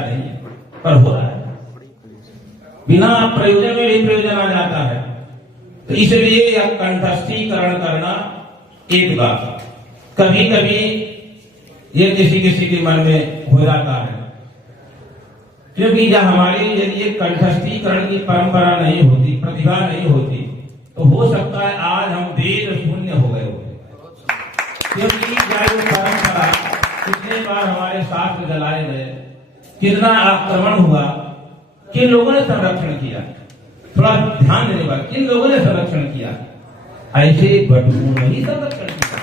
नहीं है, पर हो रहा है। बिना प्रयोजन में भी प्रयोजन आ जाता है। तो इसलिए यह कंठस्थीकरण करना एक बात। कभी कभी ये किसी किसी के मन में हो जाता है, क्योंकि जब हमारी यदि ये कंठस्थीकरण की परंपरा नहीं होती, प्रतिभा नहीं होती, तो हो सकता है आज हम वेद शून्य हो गए होते। क्योंकि जो परंपरा कितने बार हमारे शास्त्र जलाए गए, कितना आक्रमण हुआ, किन लोगों ने संरक्षण किया, थोड़ा ध्यान देने पर किन लोगों ने संरक्षण किया? ऐसे बटुओं ने ही संरक्षण किया,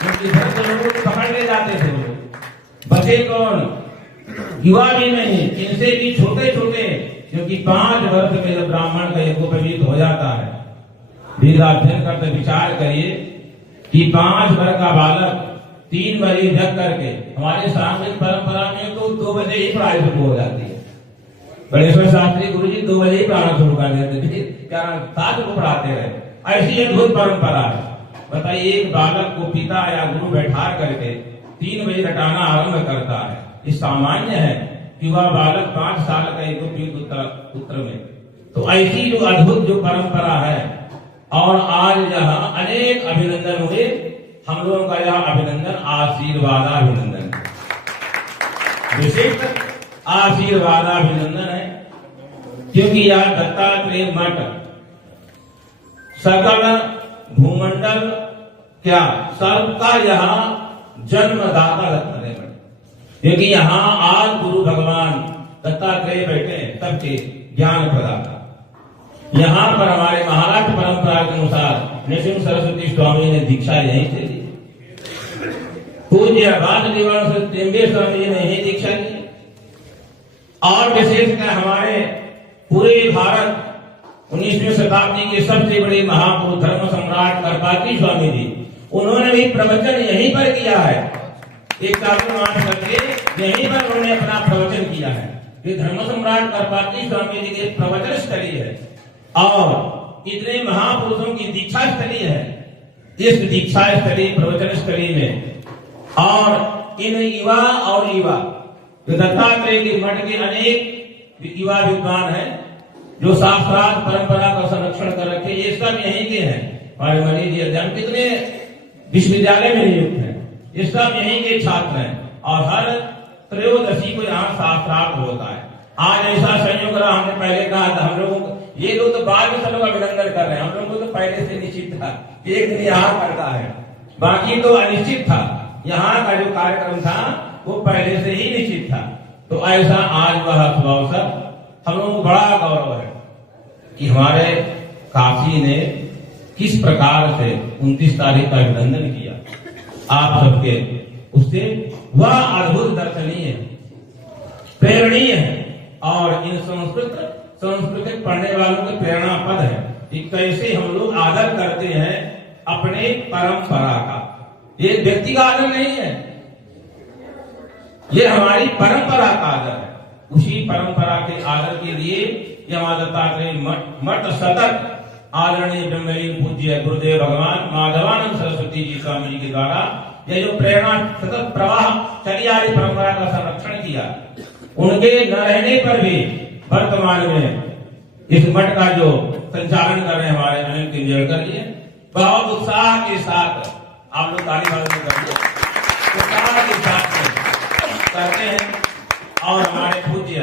क्योंकि घर के लोगों को पकड़ ले जाते थे। वो बचे कौन? युवा भी नहीं, इनसे भी छोटे छोटे, क्योंकि 5 वर्ष में जब ब्राह्मण का यज्ञोपवीत हो जाता है, वेदाध्ययन करते विचार करिए कि 5 वर्ष का बालक 3 बजे जग करके, हमारे सामने परंपरा में तो 2 बजे ही पढ़ाई शुरू हो जाती है। गणेश्वर शास्त्री गुरु जी 2 बजे ही पढ़ाना शुरू कर देते थे, क्या 7 को पढ़ाते रहे। ऐसी अद्भुत परंपरा है। बताइए, एक बालक को पिता या गुरु बैठा करके 3 बजे रटाना आरंभ करता है। ये सामान्य है कि वह बालक 5 साल का एक पुत्र में, तो ऐसी जो अद्भुत जो परंपरा है, और आज यहाँ अनेक अभिनंदन हुए। हम लोगों का यह अभिनंदन आशीर्वादाभिनंदन, विशेष आशीर्वादाभिनंदन है, क्योंकि यह दत्तात्रेय मठ सकल भूमंडल क्या सबका यहाँ जन्मदाता दत्तात्रेय मठ, क्योंकि यहाँ आज गुरु भगवान दत्तात्रेय बैठे सबके ज्ञान प्रदाता। यहाँ पर हमारे महाराष्ट्र परंपरा के अनुसार नृसिंह सरस्वती स्वामी ने दीक्षा यहीं से ली। पूज्य वासुदेवानंद सरस्वती स्वामी ने यही दीक्षा ली। और विशेषकर हमारे पूरे भारत 19वीं शताब्दी के सबसे बड़े महापुरुष धर्म सम्राट करपाती स्वामी जी, उन्होंने भी प्रवचन यहीं पर किया है। एक चातुर्मास करके यहीं पर उन्होंने अपना प्रवचन किया है। ये धर्म सम्राट करपाती स्वामी जी की प्रवचन स्थली है और इतने महापुरुषों की दीक्षा स्थली है। इस दीक्षा स्थली, प्रवचन स्थली में और इन युवा और युवा दत्तात्रेय के मठ के अनेक युवा विद्वान हैं जो शास्त्रार्थ परंपरा का संरक्षण कर रखे। ये सब यहीं के हैं। हमारे मणि जी अध्ययन कितने विश्वविद्यालय में नियुक्त हैं, ये सब यहीं के छात्र हैं। और हर त्रयोदशी को यहाँ शास्त्रार्थ होता है। आज ऐसा संयोग रहा, हमने पहले कहा था, हम लोगों को ये लोग तो बाद में सब लोग अभिनंदन कर रहे हैं, हम लोगों को तो पहले से निश्चित था कि एक दिन यहाँ करता है, बाकी तो अनिश्चित था। यहाँ का जो कार्यक्रम था वो पहले से ही निश्चित था। तो ऐसा आज वह अवसर हम लोगों को बड़ा गौरव है कि हमारे काशी ने किस प्रकार से 29 तारीख का अभिनंदन किया आप सबके, उससे वह अद्भुत दर्शनीय प्रेरणीय है। और इन संस्कृत पढ़ने वालों के प्रेरणा पद है कि कैसे हम लोग आदर करते हैं अपने परंपरा का। ये व्यक्ति का आदर नहीं है, ये हमारी परंपरा का आदर है। उसी परंपरा के आदर के लिए हमारा दत्तात्रेय मठ सतत आदरणीय ब्रह्मलीन पूज्य गुरुदेव भगवान माधवानंद सरस्वती जी स्वामी जी के द्वारा ये जो प्रेरणा सतत प्रवाह चली आ रही परंपरा का संरक्षण किया, उनके न रहने पर भी वर्तमान में इस मठ का जो संचालन कर रहे हैं हमारे अनिल किंजड़कर जी, बहुत उत्साह के साथ आप लोग ताली बजाते करते उत्साह के साथ करते हैं। और हमारे पूज्य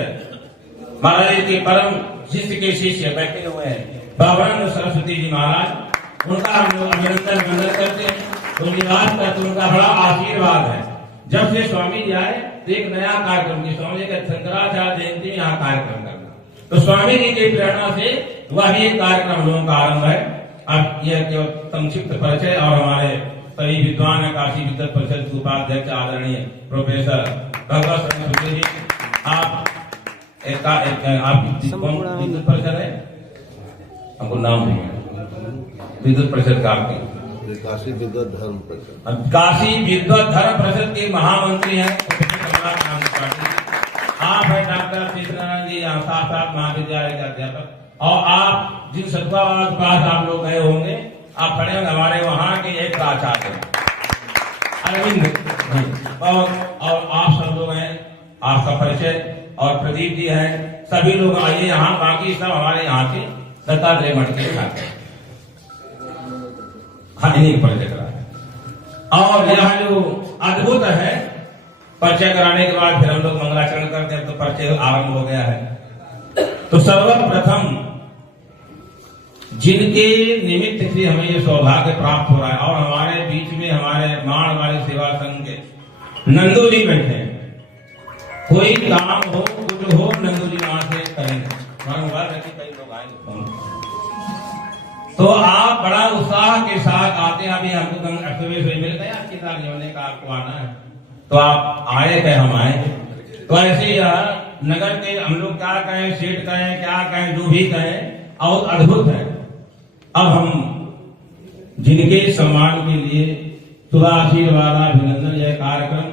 महाराज के परम शिष्य के शिष्य बैठे हुए हैं बाबानंद सरस्वती जी महाराज, उनका हम लोग अभिनंदन करते हैं, उनकी बात करते, उनका बड़ा आशीर्वाद है। जब से स्वामी जी आए तो एक नया कार्यक्रम की स्वामी का शंकराचार्य जयंती में यहाँ कार्यक्रम करना, तो स्वामी जी की प्रेरणा से वह एक कार्यक्रम लोगों का आरंभ है। अब यह संक्षिप्त परिचय और हमारे सभी विद्वान है काशी विद्वत परिषद के उपाध्यक्ष आदरणीय प्रोफेसर भगवत सरस्वती जी, आप विद्युत परिषद है, हमको नाम नहीं विद्युत परिषद का आपकी काशी विद्वत धर्म परिषद, काशी विद्वत धर्म परिषद के महामंत्री हैं आप है डॉक्टर सत्यनारायण जी, यहाँ साक्षात महाविद्यालय के अध्यापक। और आप जिन सद्भाव पास आप लोग गए होंगे, आप पढ़े होंगे, हमारे वहाँ के एक प्राचार्य अरविंद और आप सब लोग हैं, आपका परिचय और प्रदीप जी हैं, सभी लोग आइए यहाँ, बाकी सब हमारे यहाँ के दत्तात्रेय मठ के छात्र हैं। हाँ, इन्हीं परिचय करा। और यह जो अद्भुत है, परिचय कराने के बाद फिर हम लोग मंगलाचरण करते हैं, तो परिचय आरंभ हो गया है। तो सर्वप्रथम जिनके निमित्त से हमें ये सौभाग्य प्राप्त हो रहा है, और हमारे बीच में हमारे माण वाले सेवा संघ के नंदू जी बैठे हैं। कोई काम हो, कुछ हो, नंदू जी वहां से करेंगे। कई लोग आएंगे, तो आप बड़ा उत्साह के साथ आते हैं। अभी हमको मिल गया आपकी तरह जीवने का, आपको आना है तो आप आए थे, हम आएंगे। तो ऐसे यह नगर के हम लोग क्या कहें, सेठ कहें, क्या कहें, जो भी कहें, और अद्भुत है। अब हम जिनके सम्मान के लिए सुबह आशीर्वाद अभिनंदन यह कार्यक्रम,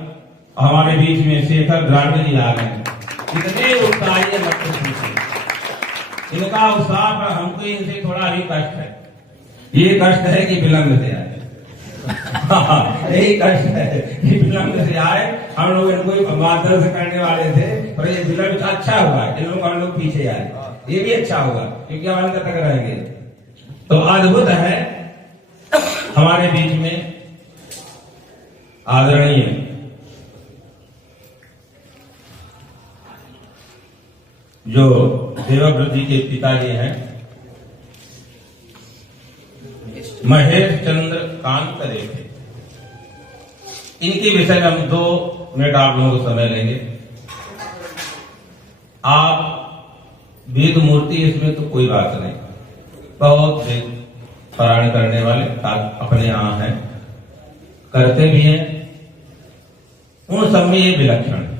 हमारे बीच में शेखर द्राविड़ जी आ गए। इतने उत्साही इनका उत्साह पर हमको इनसे थोड़ा भी कष्ट है। ये कष्ट है कि विलंब से आए। यही कष्ट है कि विलंब से आए। हम लोग इनको मार्गदर्शन करने वाले थे, पर ये विलंब अच्छा हुआ, इन लोग हम लोग पीछे आए, ये भी अच्छा होगा क्योंकि हम अंत तक रहेंगे। तो अद्भुत है हमारे बीच में आदरणीय जो देवव्रत जी के पिताजी हैं, महेश चंद्र कांत रेखे, इनके विषय में हम 2 मिनट आप लोगों को समय लेंगे। आप वेद मूर्ति, इसमें तो कोई बात नहीं, बहुत वेद पारायण करने वाले अपने यहाँ हैं, करते भी हैं, उन सब में ये विलक्षण है।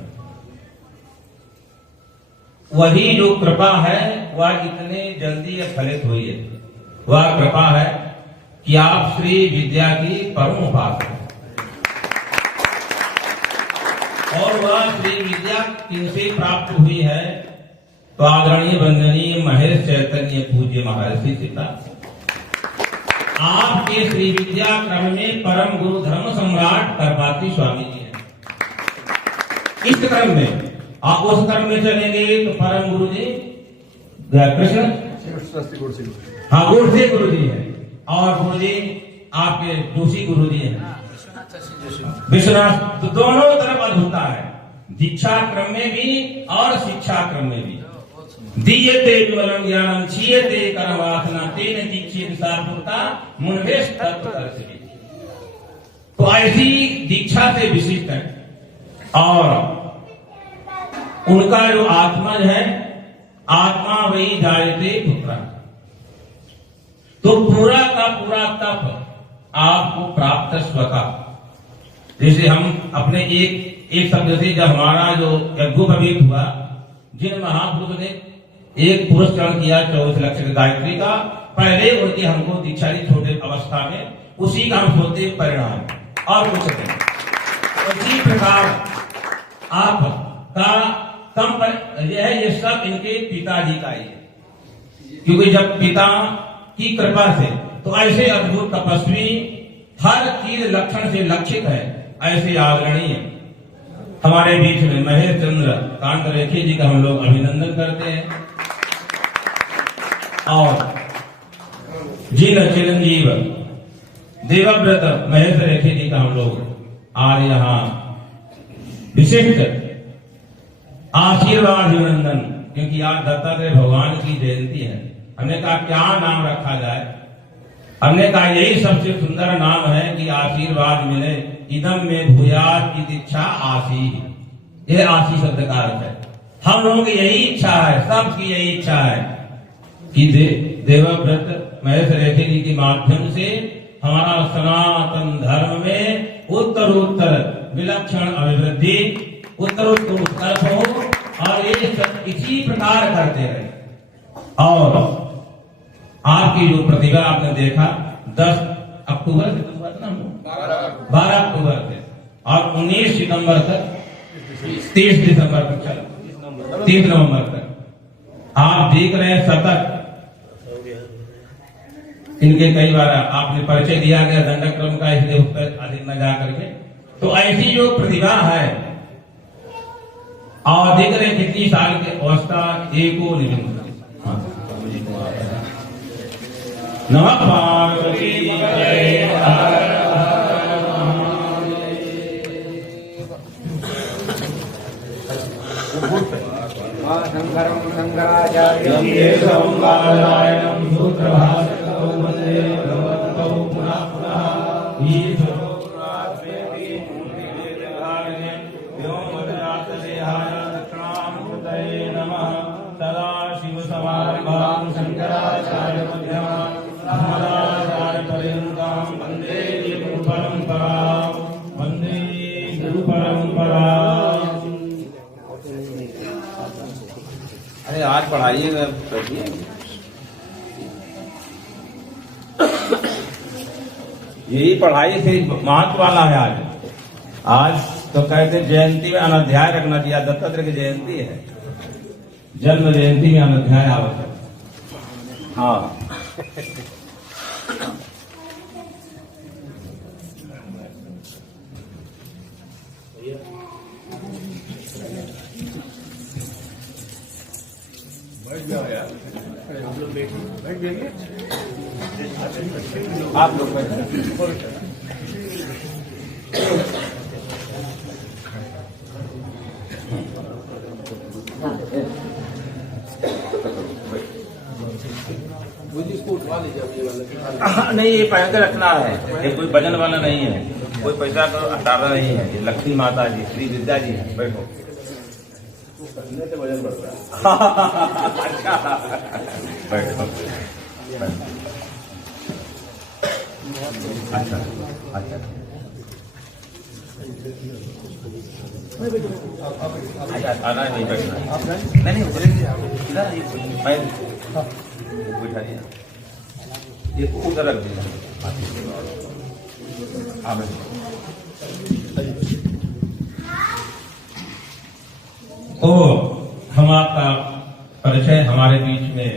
वही जो कृपा है वह इतने जल्दी फलित हुई है, वह कृपा है कि आप श्री विद्या की परम उपासक हैं। और वह श्री विद्या किनसे प्राप्त हुई है, तो आदरणीय वंदनीय महेश चैतन्य पूज्य महर्षि पिता आपके श्री विद्या क्रम में परम गुरु धर्म सम्राट करपात्री स्वामी जी हैं। इस क्रम में आप उस क्रम में चलेंगे तो परम गुरु जी कृष्ण गोडसे गुरु जी हैं, और गुरु जी आपके जोशी गुरु जी हैं विश्वनाथ। तो दोनों तरफ अद्भुतता है, दीक्षा क्रम में भी और शिक्षा क्रम में भी। दीयते विमलं ज्ञानम क्षीयते कर्म वासना तेन दीक्षित सात्वता मुनिवेश तत्व दर्शि। तो ऐसी दीक्षा से विशिष्ट है, और उनका जो आत्मा है, आत्मा वही जायते पुत्र, तो पूरा का पूरा तप आपको प्राप्त स्वतः। जैसे हम अपने एक शब्द से, जब हमारा जो यज्ञोपवीत हुआ, जिन महापुरुष ने एक पुरस्कार किया 24 लक्ष गायत्री का, पहले उनकी हमको दीक्षा दी छोटे अवस्था में, उसी का हम सोचते परिणाम और कुछ नहीं। उसी प्रकार आपका यह है, ये सब इनके पिताजी का ही है, क्योंकि जब पिता की कृपा से, तो ऐसे अद्भुत तपस्वी, हर चीज लक्षण से लक्षित है, ऐसे आदरणीय हमारे बीच में महेश चंद्र कांत रेखे जी का हम लोग अभिनंदन करते हैं। और जिन चिरंजीव देवव्रत महेश रेखे जी का हम लोग आज यहाँ विशिष्ट आशीर्वाद अभिनंदन, क्योंकि आज दत्तात्रेय भगवान की जयंती है। हमने कहा क्या नाम रखा जाए, हमने कहा यही सबसे सुंदर नाम है कि आशीर्वाद मिले। इदम में भूयात की दीक्षा आशी, यह आशी शब्द का अर्थ है। हम लोगों की यही इच्छा है, सबकी यही इच्छा है कि देवव्रत महेश रेखे जी के माध्यम से हमारा सनातन धर्म में उत्तरोत्तर विलक्षण अभिवृद्धि, उत्तरोत्तर उत्कर्ष हो, और ये इसी प्रकार करते रहे। और आपकी जो प्रतिभा आपने देखा, 10 अक्टूबर से 12 अक्टूबर से और 19 सितंबर तक, 30 दिसंबर तक चला, 30 नवंबर तक आप देख रहे हैं। सतत इनके कई बार आपने परिचय दिया गया दंडक क्रम का, इसलिए उस पर अधिक न जा करके। तो ऐसी जो प्रतिभा है और देख रहे कितनी साल की अवस्था एको निबंध। नमः पार्वती जय हर हर शंकरं शंकराचार्यं केशवं बादरायणं सूत्रभाष्यकृतौ वन्दे भगवन्तौ पुनः पुनः ईश्वरो गुणात्मेति मूर्तिभेदविभागिने व्योमवदनाथदेहाय दक्षिणामूर्तये नमः। सदाशिवसमारम्भां शङ्कराचार्यमध्यमाम् अस्मदाचार्यपर्यन्तां वन्दे गुरुपरम्परां वन्दे गुरुपरम्परां। अरे आज पढ़ाइएगा यही पढ़ाई से महत्व वाला है। आज तो कहते जयंती में अनाध्याय रखना चाहिए। दत्तात्रेय की जयंती है, जन्म जयंती में अनाध्याय आवश्यक। हाँ आप लोग बैठे। नहीं, ये पहन के रखना है, ये कोई वजन वाला नहीं है, कोई पैसा का हटाना नहीं है। ये लक्ष्मी माता जी श्री विद्या जी है। बैठो। वजन बढ़ रहा है। अच्छा बैठो। अच्छा अच्छा आना नहीं बैठना। नहीं इधर मैं बैठा दिया, ये उधर रख दिया। तो हम आपका परिचय, हमारे बीच में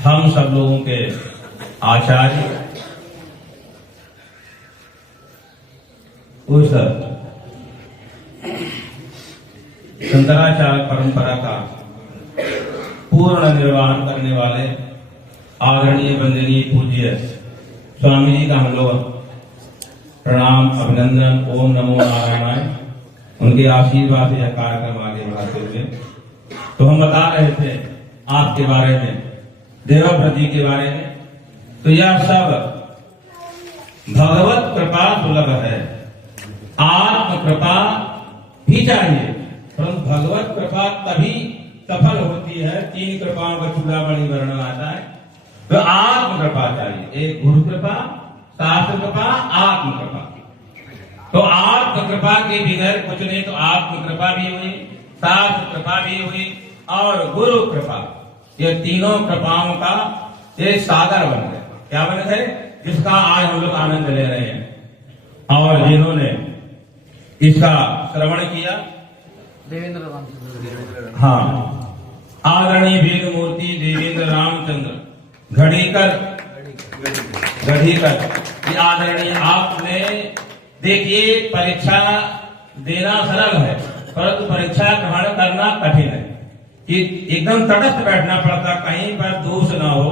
हम सब लोगों के आचार्य उस शंकराचार्य परंपरा का पूर्ण निर्वहन करने वाले आदरणीय वंदनीय पूज्य स्वामी जी का हम लोग प्रणाम अभिनंदन ओम नमो नारायण उनके आशीर्वाद से यह कार्यक्रम आगे बढ़ाते हुए। तो हम बता रहे थे आपके बारे में, देवव्रत जी के बारे में। तो यह सब भगवत कृपा सुलभ है। आत्म कृपा भी चाहिए, परंतु भगवत कृपा तभी सफल होती है। 3 कृपाओं का चूड़ामणि वर्णन आता है। तो आत्म कृपा चाहिए, एक गुरु कृपा, शास्त्र कृपा, आत्म कृपा। तो आत्म कृपा के बगैर कुछ नहीं। तो आत्म कृपा भी हुई, शास्त्र कृपा भी हुई और गुरु कृपा, ये तीनों कृपाओं का एक सागर बन गया। क्या बन गए? जिसका आज हम लोग आनंद ले रहे हैं। और जिन्होंने इसका श्रवण किया, हाँ, आदरणीय वेद मूर्ति देवेंद्र रामचंद्र गढ़ीकर, ये आदरणीय, आपने देखिए परीक्षा देना सरल है, परंतु परीक्षा ग्रहण करना कठिन है कि एकदम तटस्थ बैठना पड़ता, कहीं पर दोष ना हो।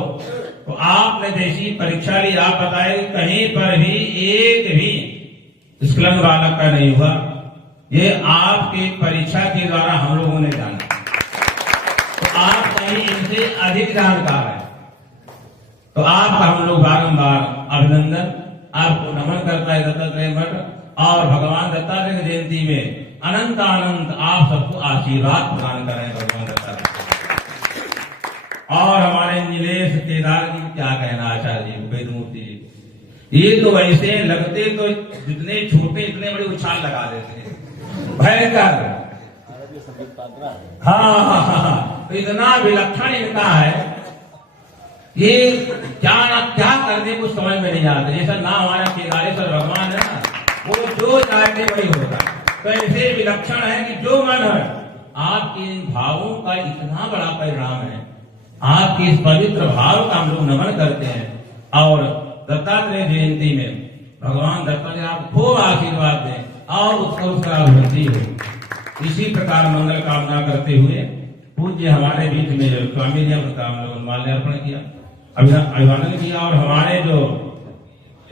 तो आपने जैसी परीक्षा ली, आप बताए कहीं पर भी एक भी स्खलन बालक का नहीं हुआ। ये आपकी परीक्षा के द्वारा हम लोगों ने जाना। तो आप कहीं इनसे अधिक जानकार है। तो आपका हम लोग बारंबार अभिनंदन, आपको नमन करता है दत्तात्रेय मठ। और भगवान दत्तात्रेय की जयंती में अनंत आनंद आप सबको आशीर्वाद प्रदान करें भगवान दत्तात्रेय। और हमारे नीलेश केदार जी क्या कहना, आचार्य जी, वेद मूर्ति जी, ये तो ऐसे लगते तो जितने छोटे इतने बड़े उछाल लगा देते हैं, भयंकर। हाँ, तो इतना विलक्षण इनका है, ये क्या करने को समझ में नहीं आता। जैसा ना हमारा केदारेश्वर भगवान है ना, वो जो चाहते वही होता। तो ऐसे विलक्षण है कि जो मन है, आपके इन भावों का इतना बड़ा परिणाम है। आपके इस पवित्र भाव का हम लोग नमन करते हैं। और दत्तात्रेय जयंती में भगवान दत्तात्रेय आपको खूब आशीर्वाद दें और उसका अभिवृद्धि हो। इसी प्रकार मंगल कामना करते हुए पूज्य हमारे बीच में जो स्वामी जी उनका हम लोग माल्यार्पण किया, अभिवादन किया। और हमारे जो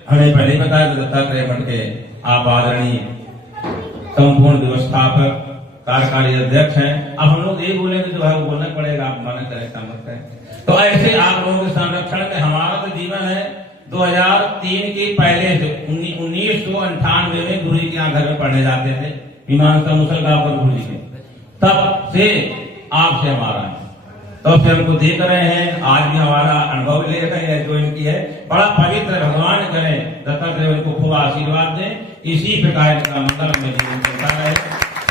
हमें पहले बताया दत्तात्रेय मठ के आप आदरणीय संपूर्ण व्यवस्थापक कार्यकारी अध्यक्ष हैं। अब हम लोग ये बोलेंगे तो भाई बोलना पड़ेगा, आप माना करें काम करें। तो ऐसे आप लोगों के संरक्षण में हमारा तो जीवन है 2003 के पहले से 1998 में गुरु जी के यहाँ घर में पढ़ने जाते थे, मीमांसा मुसलगांव पर गुरु जी के, तब से आपसे हमारा है। तो फिर हमको देख रहे हैं, आज भी हमारा अनुभव ले रहे हैं जो इनकी है। बड़ा पवित्र, भगवान करें दत्तात्रेय उनको खूब आशीर्वाद दें। इसी प्रकार का मंगल में जीवन चलता रहे।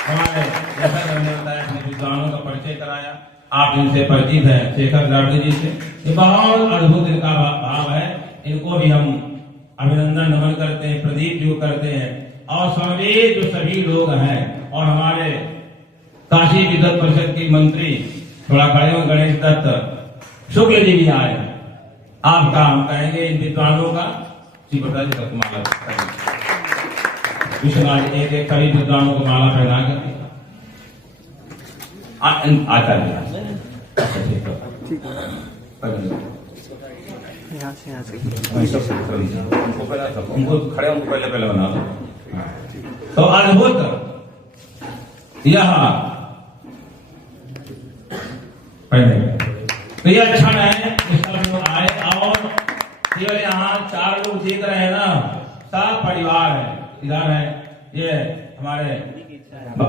हमारे जैसा हमने बताया, अपने विद्वानों का परिचय कराया, आप इनसे परिचित हैं, शेखर गार्गी जी से। ये बहुत अद्भुत इनका भाव है, इनको भी हम अभिनंदन नमन करते हैं, प्रदीप जी करते हैं। और सभी जो सभी लोग हैं, और हमारे काशी विद्वत परिषद की मंत्री थोड़ा खड़े हो, गणेश दत्त शुक्ल जी भी आए। आपका हम कहेंगे इन विद्वानों का श्री प्रसाद जी का माला विश्वनाथ एक एक सभी विद्वानों को माला पहना कर आचार्य उनको खड़े उनको पहले बना दो। तो अद्भुत यह पहले तो यह क्षण है, सब लोग आए। और केवल यहाँ 4 लोग देख रहे हैं ना, सब परिवार है, इधर है ये हमारे,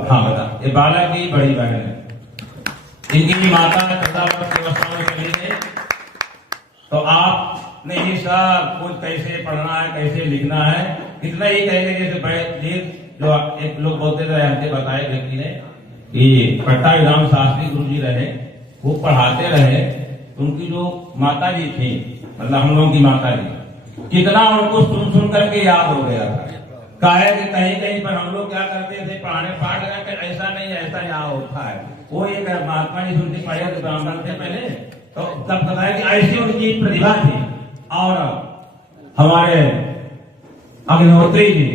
हाँ बता, ये बालक की बड़ी बहन है, इनकी माता व्यवस्था में चली गई। तो आपने ही सब कुछ कैसे पढ़ना है, कैसे लिखना है, इतना ही कहेंगे। जैसे जो एक लोग बोलते थे, हमसे बताए व्यक्ति ने कि पट्टाभिराम शास्त्री गुरु जी रहे, वो पढ़ाते रहे। उनकी जो माता जी थी, मतलब हम लोगों की माता जी, कितना उनको सुन सुन करके याद हो गया था। कहे कि कहीं कहीं पर हम लोग क्या करते थे, पढ़ाने पाठ करके, ऐसा नहीं ऐसा यहाँ होता है। वो एक महात्मा जी सुनते पढ़े थे, ब्राह्मण थे पहले, तो तब बताया कि ऐसी उनकी प्रतिभा थी। और हमारे अग्निहोत्री जी,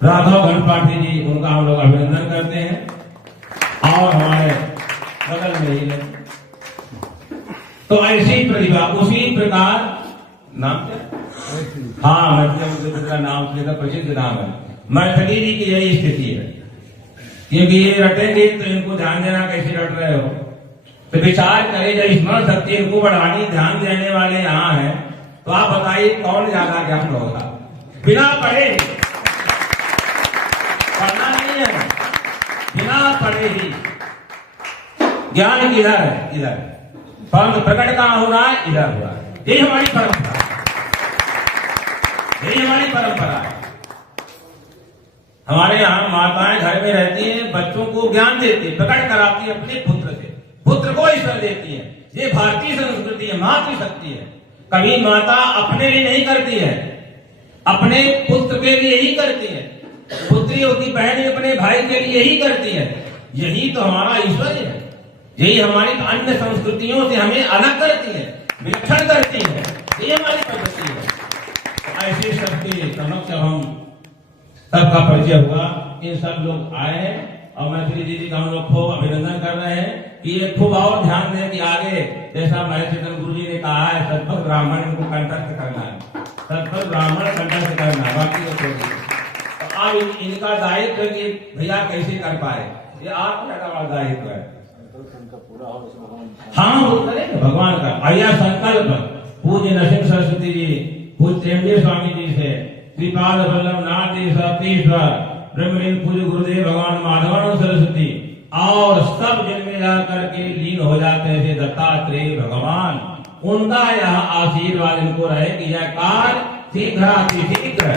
राघव गणपाठी जी, उनका हम लोग अभिनंदन करते हैं। और हमारे बगल में ही तो ऐसी प्रतिभा, उसी प्रकार नाम क्या, हाँ मैथिली का नाम का प्रसिद्ध नाम है। मैथिली जी की यही स्थिति है, क्योंकि ये रटेंगे तो इनको ध्यान देना, कैसे रट रहे हो। तो विचार करें, जब स्मरण शक्ति इनको बढ़ानी, ध्यान देने वाले यहाँ हैं, तो आप बताइए कौन ज्यादा ज्ञान होगा। बिना पढ़े, पढ़ना नहीं है, बिना पढ़े ही ज्ञान किधर है, इधर। परंतु प्रकट कहाँ हो रहा है, इधर हो रहा है। यही हमारी परंपरा, यही हमारी परंपरा है। हमारे यहाँ माताएं घर में रहती हैं, बच्चों को ज्ञान देती है, प्रकट कराती है अपने पुत्र से, पुत्र को ईश्वर देती है। ये भारतीय संस्कृति है, मातृशक्ति है। कभी माता अपने लिए नहीं करती है, अपने पुत्र के लिए ही करती है। पुत्री होती बहन अपने भाई के लिए ही करती है। यही तो हमारा ईश्वर है, यही हमारी अन्य संस्कृतियों से हमें अलग करती है, विलक्षण करती है। ये हमारी पद्धति है। ऐसे सबके समक्ष हम सबका परिचय हुआ, ये सब लोग आए हैं। और मैथिली जी का हम लोग खूब अभिनंदन कर रहे हैं कि ये खूब और ध्यान दें कि आगे जैसा महेश गुरु जी ने कहा है, सतपथ ब्राह्मण इनको कंठस्थ करना है, सतपथ ब्राह्मण कंठस्थ करना है, बाकी तो छोड़ दीजिए। अब इनका दायित्व कि भैया कैसे कर पाए, ये आपका दायित्व है। हाँ वो करेंगे भगवान का। भैया संकल्प पूज्य नरसिंह सरस्वती जी, पूज्य त्रियंबे स्वामी जी से, श्रीपाद वल्लभ नाथ जी सतीश्वर, ब्रह्मलीन पूज्य गुरुदेव भगवान माधवानंद सरस्वती, और सब जन में जा करके लीन हो जाते हैं जैसे दत्तात्रेय भगवान। उनका यह आशीर्वाद इनको रहे कि यह कार्य शीघ्र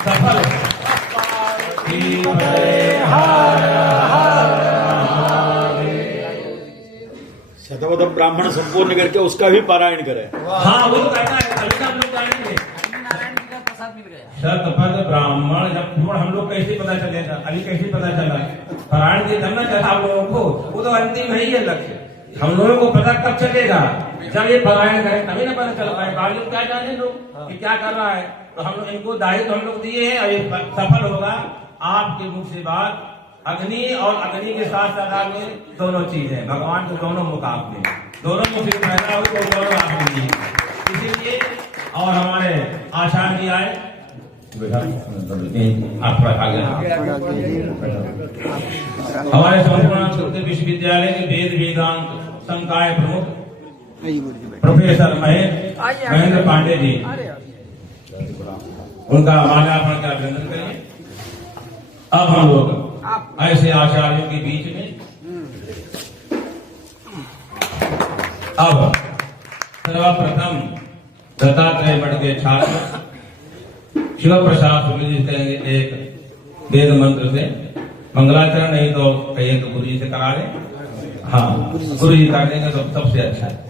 सफल हो। शतपथ ब्राह्मण संपूर्ण करके उसका भी पारायण करें। हाँ वो तो करना है, अभी हम लोग जानेंगे। शतपथ ब्राह्मण जब हम लोग कैसे पता चलेगा, अभी कैसे पता चला, पारायण के तब ना चला आप लोगों को, वो तो अंतिम है ही है लक्ष्य। हम लोगों को पता कब चलेगा, जब ये पारायण करें तभी ना पता चल पाए। बालक क्या जाने लोग कि क्या कर रहा है। तो हम लोग इनको दायित्व हम लोग दिए हैं, अब सफल होगा आपके मुख से बात अग्नि और अग्नि के साथ साथ आगे दोनों चीजें भगवान के दोनों मुकाबले दोनों मुख से पैदा हुई तो दोनों आपके इसीलिए और हमारे आचार्य जी आए आप आगे हमारे संपूर्ण संस्कृत विश्वविद्यालय के वेद वेदांत संकाय प्रमुख प्रोफेसर महेंद्र पांडे जी उनका माल्यार्पण का अभिनंदन करेंगे। अब हम लोग ऐसे आचार्यों के बीच में अब सर्वप्रथम दत्तात्रेय मठ के छात्र शिव प्रसाद सुबह जी कहेंगे एक वेद मंत्र से मंगलाचरण, नहीं तो कहिए तो गुरु जी से करा ले। हाँ, गुरु जी कर देंगे तो सबसे अच्छा है।